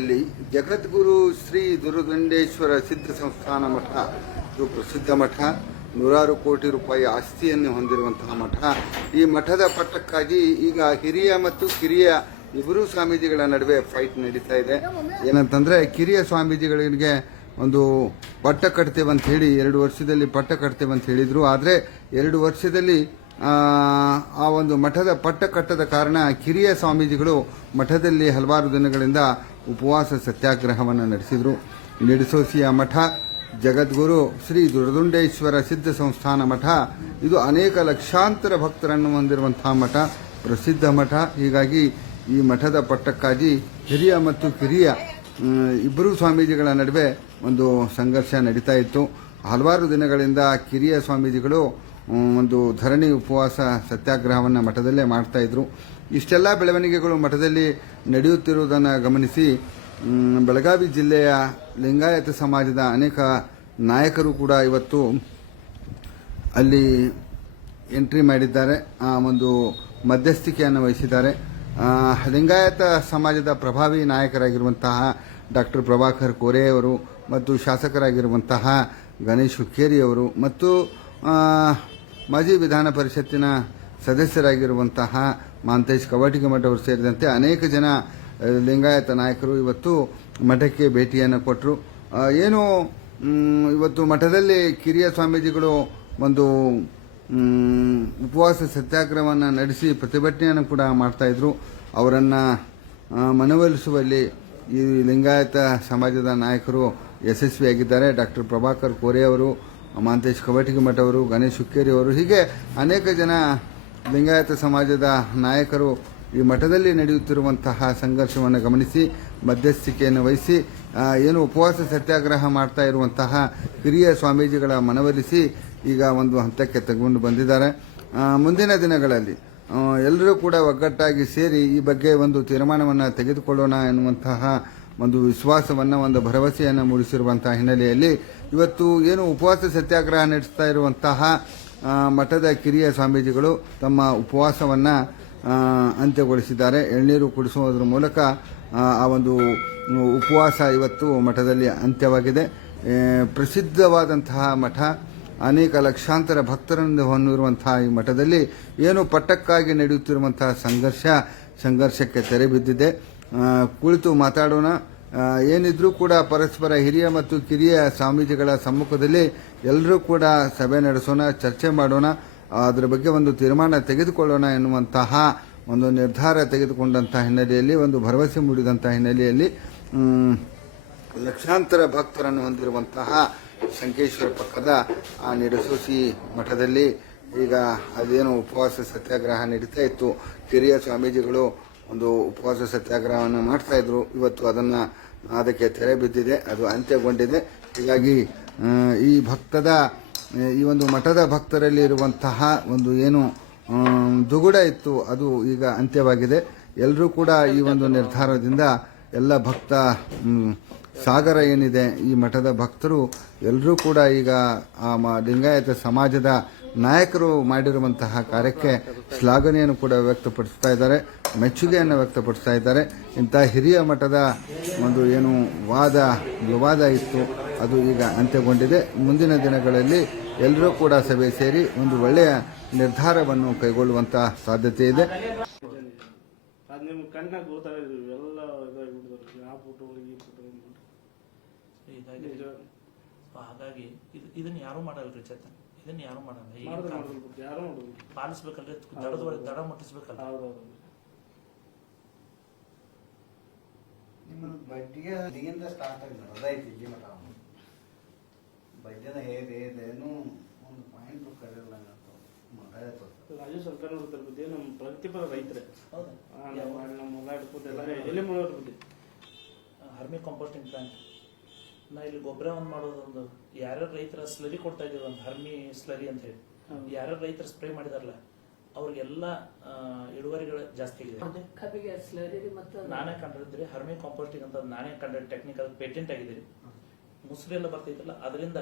ಜಿಲ್ಲೆಯಲ್ಲಿ ಜಗದ್ಗುರು ಶ್ರೀ ದುರ್ಗಂಡೇಶ್ವರ ಸಿದ್ಧ ಸಂಸ್ಥಾನ ಮಠ, ಇದು ಪ್ರಸಿದ್ಧ ಮಠ. ನೂರಾರು ಕೋಟಿ ರೂಪಾಯಿ ಆಸ್ತಿಯನ್ನು ಹೊಂದಿರುವಂತಹ ಮಠ. ಈ ಮಠದ ಪಟ್ಟಕ್ಕಾಗಿ ಈಗ ಹಿರಿಯ ಮತ್ತು ಕಿರಿಯ ಇಬ್ಬರು ಸ್ವಾಮೀಜಿಗಳ ನಡುವೆ ಫೈಟ್ ನಡೀತಾ ಇದೆ. ಏನಂತಂದ್ರೆ, ಕಿರಿಯ ಸ್ವಾಮೀಜಿಗಳಿಗೆ ಒಂದು ಪಟ್ಟ ಕಟ್ತೇವೆ ಅಂತ ಹೇಳಿ, ಎರಡು ವರ್ಷದಲ್ಲಿ ಪಟ್ಟ ಕಟ್ತೇವೆ ಅಂತ ಹೇಳಿದ್ರು. ಆದರೆ, ಎರಡು ವರ್ಷದಲ್ಲಿ ಆ, ಒಂದು ಮಠದ ಪಟ್ಟ ಕಟ್ಟದ ಕಾರಣ ಕಿರಿಯ ಸ್ವಾಮೀಜಿಗಳು ಮಠದಲ್ಲಿ ಹಲವಾರು ದಿನಗಳಿಂದ ಉಪವಾಸ ಸತ್ಯಾಗ್ರಹವನ್ನು ನಡೆಸಿದರು. ನಿಡಸೋಸಿಯ ಮಠ ಜಗದ್ಗುರು ಶ್ರೀ ದುರದುಂಡೇಶ್ವರ ಸಿದ್ಧ ಸಂಸ್ಥಾನ ಮಠ ಇದು ಅನೇಕ ಲಕ್ಷಾಂತರ ಭಕ್ತರನ್ನು ಹೊಂದಿರುವಂತಹ ಮಠ ಪ್ರಸಿದ್ಧ ಮಠ. ಹೀಗಾಗಿ ಈ ಮಠದ ಪಟ್ಟಕ್ಕಾಗಿ ಹಿರಿಯ ಮತ್ತು ಕಿರಿಯ ಇಬ್ಬರೂ ಸ್ವಾಮೀಜಿಗಳ ನಡುವೆ ಒಂದು ಸಂಘರ್ಷ ನಡೀತಾ ಇತ್ತು. ಹಲವಾರು ದಿನಗಳಿಂದ ಕಿರಿಯ ಸ್ವಾಮೀಜಿಗಳು ಒಂದು ಧರಣಿ ಉಪವಾಸ ಸತ್ಯಾಗ್ರಹವನ್ನು ಮಠದಲ್ಲೇ ಮಾಡ್ತಾ ಇದ್ರು. ಇಷ್ಟೆಲ್ಲ ಬೆಳವಣಿಗೆಗಳು ಮಠದಲ್ಲಿ ನಡೆಯುತ್ತಿರುವುದನ್ನು ಗಮನಿಸಿ ಬೆಳಗಾವಿ ಜಿಲ್ಲೆಯ ಲಿಂಗಾಯತ ಸಮಾಜದ ಅನೇಕ ನಾಯಕರು ಕೂಡ ಇವತ್ತು ಅಲ್ಲಿ ಎಂಟ್ರಿ ಮಾಡಿದ್ದಾರೆ. ಆ ಒಂದು ಮಧ್ಯಸ್ಥಿಕೆಯನ್ನು ವಹಿಸಿದ್ದಾರೆ. ಲಿಂಗಾಯತ ಸಮಾಜದ ಪ್ರಭಾವಿ ನಾಯಕರಾಗಿರುವಂತಹ ಡಾಕ್ಟರ್ ಪ್ರಭಾಕರ್ ಕೋರೆಯವರು ಮತ್ತು ಶಾಸಕರಾಗಿರುವಂತಹ ಗಣೇಶ್ ಹುಕ್ಕೇರಿಯವರು ಮತ್ತು ಮಾಜಿ ವಿಧಾನ ಪರಿಷತ್ತಿನ ಸದಸ್ಯರಾಗಿರುವಂತಹ ಮಾಂತೇಶ್ ಕವಾಟಿಗಮಠ ಅವರು ಸೇರಿದಂತೆ ಅನೇಕ ಜನ ಲಿಂಗಾಯತ ನಾಯಕರು ಇವತ್ತು ಮಠಕ್ಕೆ ಭೇಟಿಯನ್ನು ಕೊಟ್ಟರು ಏನು ಇವತ್ತು ಮಠದಲ್ಲಿ ಕಿರಿಯ ಸ್ವಾಮೀಜಿಗಳು ಒಂದು ಉಪವಾಸ ಸತ್ಯಾಗ್ರಹವನ್ನು ನಡೆಸಿ ಪ್ರತಿಭಟನೆಯನ್ನು ಕೂಡ ಮಾಡ್ತಾ ಇದ್ರು. ಅವರನ್ನು ಮನವೊಲಿಸುವಲ್ಲಿ ಈ ಲಿಂಗಾಯತ ಸಮಾಜದ ನಾಯಕರು ಯಶಸ್ವಿಯಾಗಿದ್ದಾರೆ. ಡಾಕ್ಟರ್ ಪ್ರಭಾಕರ್ ಕೋರೆ ಅವರು ಮಾಂತೇಶ್ ಕವಟಿಗಿಮಠ ಅವರು, ಗಣೇಶ್ ಹುಕ್ಕೇರಿ ಅವರು, ಹೀಗೆ ಅನೇಕ ಜನ ಲಿಂಗಾಯತ ಸಮಾಜದ ನಾಯಕರು ಈ ಮಠದಲ್ಲಿ ನಡೆಯುತ್ತಿರುವಂತಹ ಸಂಘರ್ಷವನ್ನು ಗಮನಿಸಿ, ಮಧ್ಯಸ್ಥಿಕೆಯನ್ನು ವಹಿಸಿ ಏನು ಉಪವಾಸ ಸತ್ಯಾಗ್ರಹ ಮಾಡ್ತಾ ಇರುವಂತಹ ಹಿರಿಯ ಸ್ವಾಮೀಜಿಗಳ ಮನವೊಲಿಸಿ ಈಗ ಒಂದು ಹಂತಕ್ಕೆ ತಗೊಂಡು ಬಂದಿದ್ದಾರೆ. ಮುಂದಿನ ದಿನಗಳಲ್ಲಿ ಎಲ್ಲರೂ ಕೂಡ ಒಗ್ಗಟ್ಟಾಗಿ ಸೇರಿ ಈ ಬಗ್ಗೆ ಒಂದು ತೀರ್ಮಾನವನ್ನು ತೆಗೆದುಕೊಳ್ಳೋಣ ಎನ್ನುವಂತಹ ಒಂದು ವಿಶ್ವಾಸವನ್ನು ಒಂದು ಭರವಸೆಯನ್ನು ಮೂಡಿಸಿರುವಂತಹ ಹಿನ್ನೆಲೆಯಲ್ಲಿ ಇವತ್ತು ಏನು ಉಪವಾಸ ಸತ್ಯಾಗ್ರಹ ನಡೆಸ್ತಾ ಇರುವಂತಹ ಮಠದ ಕಿರಿಯ ಸ್ವಾಮೀಜಿಗಳು ತಮ್ಮ ಉಪವಾಸವನ್ನು ಅಂತ್ಯಗೊಳಿಸಿದ್ದಾರೆ. ಎಳ್ನೀರು ಕುಡಿಸುವುದರ ಮೂಲಕ ಆ, ಒಂದು ಉಪವಾಸ ಇವತ್ತು ಮಠದಲ್ಲಿ ಅಂತ್ಯವಾಗಿದೆ. ಪ್ರಸಿದ್ಧವಾದಂತಹ ಮಠ ಅನೇಕ ಲಕ್ಷಾಂತರ ಭಕ್ತರನ್ನು ಹೊಂದಿರುವಂತಹ ಈ ಮಠದಲ್ಲಿ ಏನು ಪಟ್ಟಕ್ಕಾಗಿ ನಡೆಯುತ್ತಿರುವಂತಹ ಸಂಘರ್ಷ ಸಂಘರ್ಷಕ್ಕೆ ತೆರೆ ಬಿದ್ದಿದೆ. ಕುಳಿತು ಮಾತಾಡೋಣ. ಏನಿದ್ರೂ ಕೂಡ ಪರಸ್ಪರ ಹಿರಿಯ ಮತ್ತು ಕಿರಿಯ ಸ್ವಾಮೀಜಿಗಳ ಸಮ್ಮುಖದಲ್ಲಿ ಎಲ್ಲರೂ ಕೂಡ ಸಭೆ ನಡೆಸೋಣ, ಚರ್ಚೆ ಮಾಡೋಣ. ಅದರ ಬಗ್ಗೆ ಒಂದು ತೀರ್ಮಾನ ತೆಗೆದುಕೊಳ್ಳೋಣ ಎನ್ನುವಂತಹ ಒಂದು ನಿರ್ಧಾರ ತೆಗೆದುಕೊಂಡಂತಹ ಹಿನ್ನೆಲೆಯಲ್ಲಿ, ಒಂದು ಭರವಸೆ ಮೂಡಿದಂತಹ ಹಿನ್ನೆಲೆಯಲ್ಲಿ ಲಕ್ಷಾಂತರ ಭಕ್ತರನ್ನು ಹೊಂದಿರುವಂತಹ ಸಂಕೇಶ್ವರ ಪಕ್ಕದ ಆ ನಿಡಸೂಸಿ ಮಠದಲ್ಲಿ ಈಗ ಅದೇನು ಉಪವಾಸ ಸತ್ಯಾಗ್ರಹ ನಡೀತಾ ಇತ್ತು. ಕಿರಿಯ ಸ್ವಾಮೀಜಿಗಳು ಒಂದು ಉಪವಾಸ ಸತ್ಯಾಗ್ರಹವನ್ನು ಮಾಡ್ತಾ ಇದ್ರು. ಇವತ್ತು ಅದನ್ನ ಅದಕ್ಕೆ ತೆರೆ ಬಿದ್ದಿದೆ, ಅದು ಅಂತ್ಯಗೊಂಡಿದೆ. ಹೀಗಾಗಿ ಈ ಭಕ್ತದ, ಈ ಒಂದು ಮಠದ ಭಕ್ತರಲ್ಲಿ ಇರುವಂತಹ ಒಂದು ಏನು ದುಗುಡ ಇತ್ತು, ಅದು ಈಗ ಅಂತ್ಯವಾಗಿದೆ. ಎಲ್ಲರೂ ಕೂಡ ಈ ಒಂದು ನಿರ್ಧಾರದಿಂದ ಎಲ್ಲ ಭಕ್ತ ಸಾಗರ ಏನಿದೆ, ಈ ಮಠದ ಭಕ್ತರು ಎಲ್ಲರೂ ಕೂಡ ಈಗ ಆ ಲಿಂಗಾಯತ ಸಮಾಜದ ನಾಯಕರು ಮಾಡಿರುವಂತಹ ಕಾರ್ಯಕ್ಕೆ ಶ್ಲಾಘನೆಯನ್ನು ಕೂಡ ವ್ಯಕ್ತಪಡಿಸ್ತಾ ಇದ್ದಾರೆ ಮೆಚ್ಚುಗೆಯನ್ನು ವ್ಯಕ್ತಪಡಿಸ್ತಾ ಇದ್ದಾರೆ. ಇಂಥ ಹಿರಿಯ ಮಠದ ಒಂದು ಏನು ವಾದ ವಿವಾದ ಇತ್ತು ಅದು ಈಗ ಅಂತ್ಯಗೊಂಡಿದೆ. ಮುಂದಿನ ದಿನಗಳಲ್ಲಿ ಎಲ್ಲರೂ ಕೂಡ ಸಭೆ ಸೇರಿ ಒಂದು ಒಳ್ಳೆಯ ನಿರ್ಧಾರವನ್ನು ಕೈಗೊಳ್ಳುವಂತ ಸಾಧ್ಯತೆ ಇದೆ. ಹೀಗಾಗಿ ಇದನ್ನ ಯಾರು ಮಾಡಲ್ರಿ ಚೇತನ್? ಇದನ್ನ ಯಾರು ಮಾಡಲ್ಲ. ಯಾರು ಮಾಡಿದ್ರೆ ಕಾಲ ಯಾರೋ ದಡ ಮುಟ್ಟಿಸ್ಬೇಕಲ್ಲ ಹೌದೌದು ಅಲ್ಲಿಂದ ಸ್ಟಾರ್ಟ್ ಆಗಿ ನಡೆದೈತಿ ಇಲ್ಲಿ ಮಠ ಬಡ್ಡಿನ ಹೇಗೆ ಏನು ಒಂದು ಪಾಯಿಂಟ್ ರಾಜ್ಯ ಸರ್ಕಾರ ನಮ್ಮ ಪ್ರಗತಿಪರ ರೈತರೇ. ಹೌದಾ. ಆ, ನಮ್ಮ ನಮ್ಮ ಹೊಲ ಹಿಡ್ಕೊಂಡು ಎಲ್ಲ ಎಲ್ಲಿ ಮಾಡೋರು ಹರ್ಮಿ ಕಾಂಪೋಸ್ಟಿಂಗ್ ಪ್ಲಾಂಟ್ ನಾ ಇಲ್ಲಿ ಗೊಬ್ಬರ ಒಂದು ಮಾಡೋದೊಂದು ಯಾರ್ಯಾರು ರೈತರ ಸ್ಲರಿ ಕೊಡ್ತಾ ಇದ್ದೀವಿ ಒಂದು ಹರ್ಮಿ ಸ್ಲರಿ ಅಂತ ಹೇಳಿ. ಯಾರ್ಯಾರು ರೈತರು ಸ್ಪ್ರೇ ಮಾಡಿದಾರಲ್ಲ ಅವ್ರಿಗೆಲ್ಲ ಇಳುವರಿಗಳು ಜಾಸ್ತಿ ಆಗಿದೆ. ನಾನೇ ಕಂಡಿದ್ರಿ ಹರ್ಮಿ ಕಾಂಪೋಸ್ಟಿಂಗ್ ಅಂತ ನಾನೇ ಕಂಡ ಟೆಕ್ನಿಕಲ್ ಪೇಟೆಂಟ್ ಆಗಿದೆ ಮುಸ್ರಿ ಎಲ್ಲ ಬರ್ತೈತಲ್ಲ ಅದರಿಂದ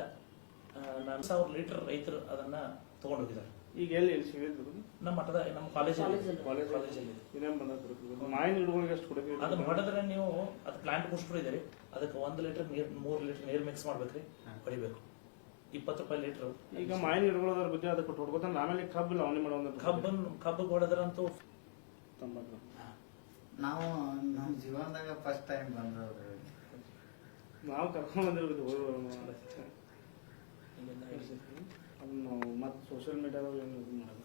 ನಾನು ಸಾವಿರ ಲೀಟರ್ ರೈತರು ಅದನ್ನ ತಗೊಂಡೋಗಿದ್ದಾರೆ ಈಗ ಎಲ್ಲಿ ಎಲ್ಲಿ ಸಿಗುತ್ತೆ ನಮ್ಮ ಮಠದ ನಮ್ಮ ಕಾಲೇಜಲ್ಲಿ. ಕಾಲೇಜ್ ಕಾಲೇಜಲ್ಲಿ. ಇನ್ನೇನ್ ಬಂದ ಮಾವಿನ ಗಿಡಗಳಿಗೆ ಎಷ್ಟು ಕೊಡಬೇಕು ಅದನ್ನ ಹೊಡೆದ್ರೆ ನೀವು ಅದು ಪ್ಲಾಂಟ್ ಕುಡಿಸ್ಬಿಟ್ಟಿದ್ದೀರಿ ಅದಕ್ಕೆ ಒಂದು ಲೀಟರ್ ನೀರು ಮೂರು ಲೀಟರ್ ನೀರು ಮಿಕ್ಸ್ ಮಾಡ್ಬೇಕ್ರಿ ಹೊಡಿಬೇಕು. ಇಪ್ಪತ್ತು ರೂಪಾಯಿ ಲೀಟರ್ ಈಗ ಮಾಯಿನ ಗಿಡಗಳು ಅದ್ರ ಬಗ್ಗೆ ಅದಕ್ಕೆ ಹೊಡ್ಕೊತಾನೆ ಆಮೇಲೆ ಕಬ್ಬು ಇಲ್ಲ ಅವನೇ ಮಾಡೋ ಕಬ್ಬನ್ ಕಬ್ಬು ಹೊಡೆದ್ರಂತೂ ತೊಂಬತ್ತು ನಾವು ನಮ್ಮ ಜೀವನದಾಗ ಫಸ್ಟ್ ಟೈಮ್ ಬಂದವ್ರು. ನಾವು ಕರ್ಕೊಂಡು ಅದನ್ನ ನಾವು ಮತ್ತೆ ಸೋಷಿಯಲ್ ಮೀಡಿಯಾದಾಗ ಏನು ಇದು ಮಾಡಲ್ಲ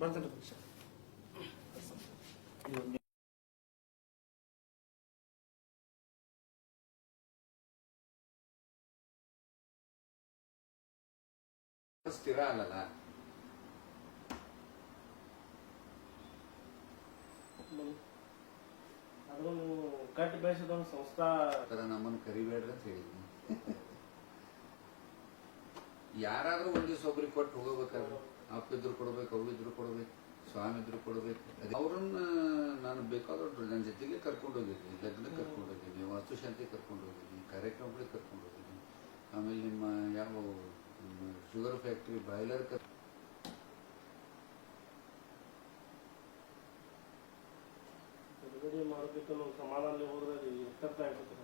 ಬರ್ತೇನೆ ಇದು ಸ್ಥಿರ ಅಲ್ಲಲ್ಲ ಅದು ನೀವು ಬೆಳೆಸಿದ ಒಂದು ಸಂಸ್ಥಾ ನಮ್ಮನ್ನು ಕರಿಬೇಡ್ರಿ ಅಂತ ಹೇಳಿದ್ನಿ. ಯಾರಾದ್ರೂ ದಿವಸ ಒಬ್ರಿಗೆ ಕೊಟ್ಟು ಹೋಗಬೇಕಾದ್ರು ಅಪ್ಪ ಕೊಡಬೇಕು ಕೊಡ್ಬೇಕು ಕೊಡಬೇಕು ಸ್ವಾಮಿ ಇದ್ರು ಕೊಡ್ಬೇಕು. ಅವ್ರನ್ನ ನಾನು ಬೇಕಾದವ್ರು ನನ್ನ ಜೊತೆಗೆ ಕರ್ಕೊಂಡು ಹೋಗಿದ್ದೀನಿ ಲಗ್ನ ಕರ್ಕೊಂಡು ಹೋಗಿದ್ದೀನಿ ವಾಸ್ತುಶಾಂತಿ ಕರ್ಕೊಂಡು ಹೋಗಿದ್ದೀನಿ ಕಾರ್ಯಕ್ರಮಗಳಿಗೆ ಕರ್ಕೊಂಡು ಹೋಗಿದ್ದೀನಿ ಆಮೇಲೆ ನಿಮ್ಮ ಯಾವ ಶುಗರ್ ಫ್ಯಾಕ್ಟ್ರಿ ಬಾಯ್ಲರ್ ಕರ್ ಮಾಡೋದಕ್ಕೆ ಸಮಾಧಾನ ಹೋದ್ರೆ ಎಷ್ಟರ್ಥ ಆಗ್ತದೆ